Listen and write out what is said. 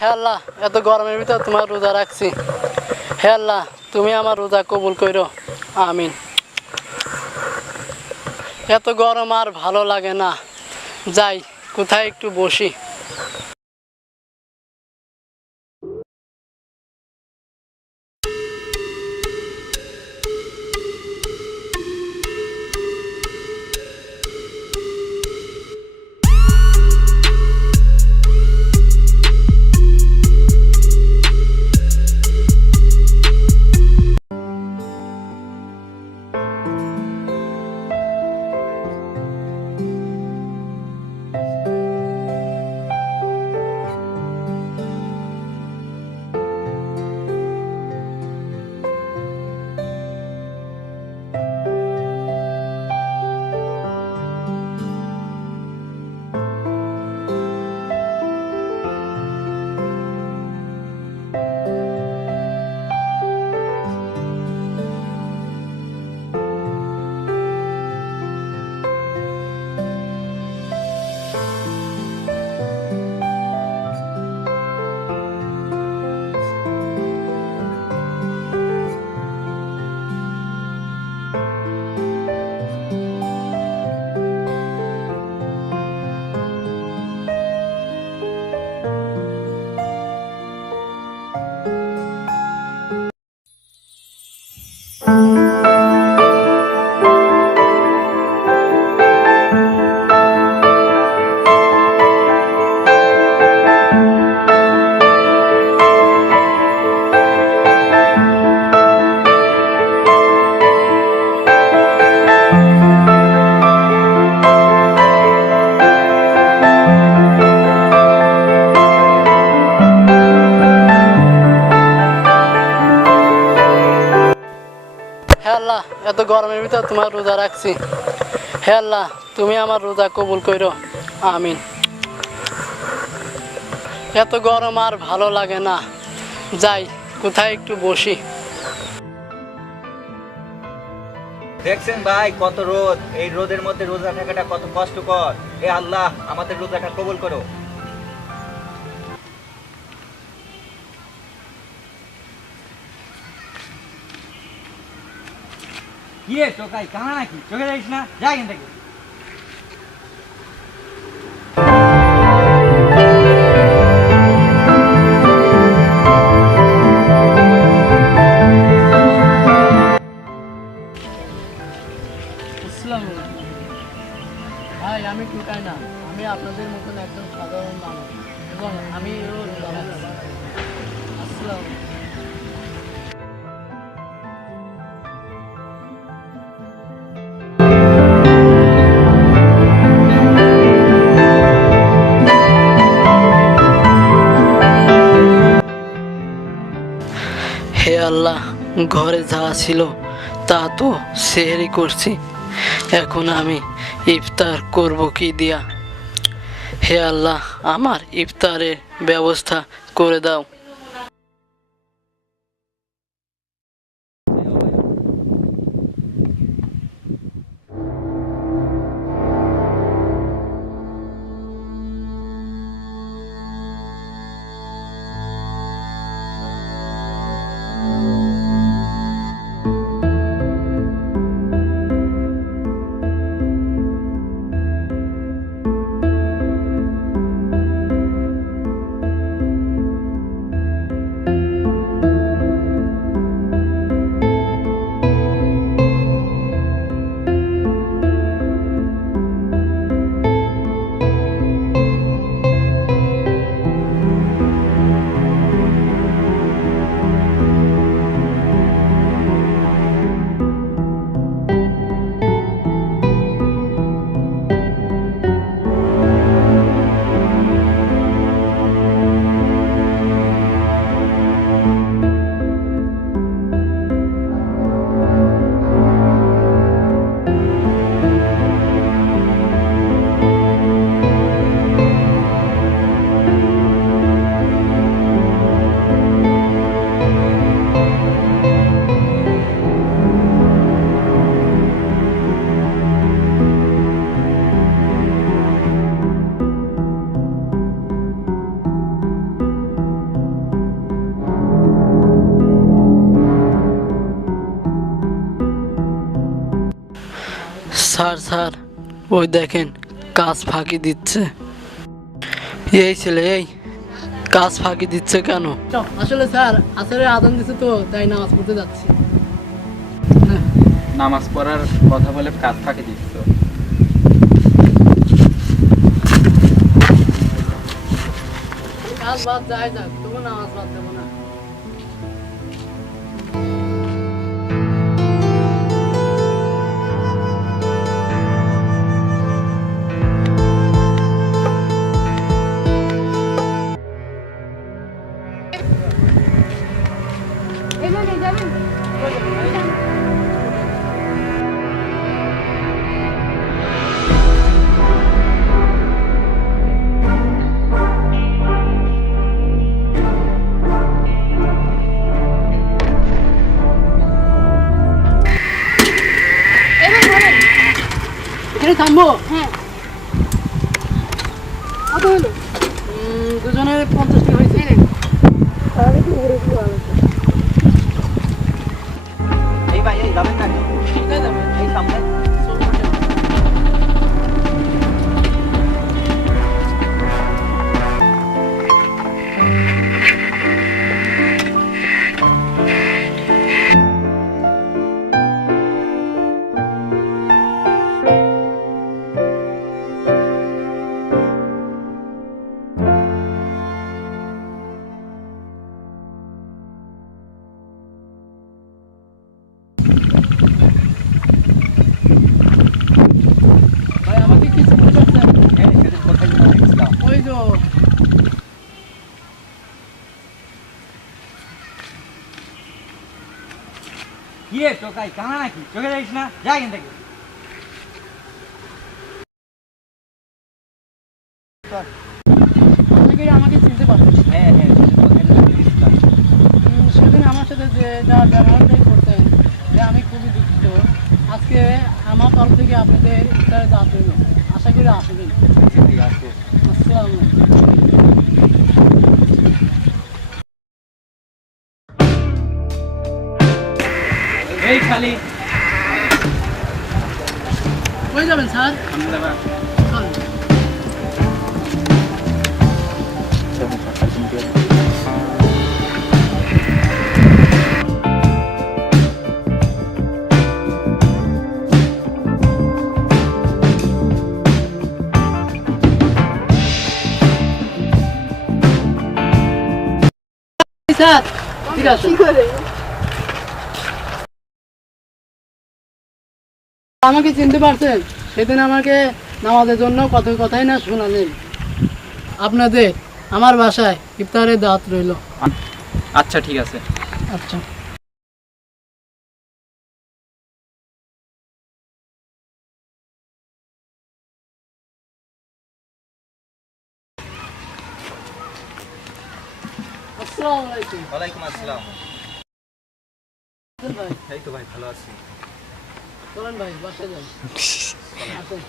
হে আল্লাহ, এত গরমের ভিতর তোমার রোজা রাখছি। হে আল্লাহ, তুমি আমার রোজা কবুল করো, আমিন। এত গরম আর ভালো লাগে না, যাই কোথায় একটু বসি। হে আল্লাহ, এত গরমের ভিতর তোমার রোজা রাখছি। হে আল্লাহ, তুমি আমার রোজা কবুল করো, আমিন। এত গরম আর ভালো লাগে না, যাই কোথায় একটু বসি। দেখছেন ভাই কত রোদ, এই রোদের মধ্যে রোজা থাকাটা কত কষ্টকর। হে আল্লাহ, আমাদের রোজাটা কবুল করো। কি রে টোকাই, কানা নাকি? চোখে যাইস না, যা এখান থেকে। আসসালামু আলাইকুম। ভাই, আমি টুকাই না, আমি আপনাদের মতন একজন সাধারণ মানুষ এবং আমি আসসালাম। হে আল্লাহ, ঘরে যা ছিল তা তো সেহরি করছি, এখন আমি ইফতার করব কি দিয়া? হে আল্লাহ, আমার ইফতারের ব্যবস্থা করে দাও। স্যার স্যার, ওই দেখেন কাজ ফাঁকি দিচ্ছে। এই ছেলে, এই কাজ ফাঁকি দিচ্ছে কেন? আসলে স্যার আসরে আদান দিছে তো তাই নামাজ পড়তে যাচ্ছি। নামাজ পড়ার কথা বলে কাজ ফাঁকি দিচ্ছ। কাজ বাদ যায় যাক, তবু নামাজ বাদ দেবো না। এখানে যাবেন? এবার ধরেন। এখানে থামবো? হ্যাঁ। কত হলো? দুজনের 50 টাকা হয়েছে। এই নেন। এই ভাই, এই যাবেন না? কোথায় যাবে? এই সামনে। ভাই আমাকে কি চিনতে পারছেন? এই সেদিন কোথায় যেন দেখছিলাম। ওই তো কি রে টোকাই, কানা নাকি? চোখে যাইস না, যা এখান থেকে। আপনি কি আমাকে চিনতে পারছেন? হ্যাঁ হ্যাঁ, সেদিন কোথায় যেন দেখছিলাম। সেদিন আমার সাথে যে যা ব্যবহারটাই করতেন যে আমি খুবই দুঃখিত। আজকে আমার তরফ থেকে আপনাদের ইফতারে দাওয়াত রইল, আশা করি আসবেন। জি ভাই, আসো। আসসালামু আলাইকুম। এই খালি কই যাবেন স্যার? আমরা চলেন। স্যার ঠিক আছে। আমাকে চিনতে পারছেন? সেদিন আমাকে নামাজের জন্য কত কথাই না শোনালেন। আপনাদের আমার বাসায় ইফতারের দাওয়াত রইল। আচ্ছা ঠিক আছে। আচ্ছা। আসসালামু আলাইকুম। ওয়ালাইকুম আসসালাম। ভাই এই তো ভাই, ভালো আছি। চলেন ভাই বাসায় যাই। আসেন।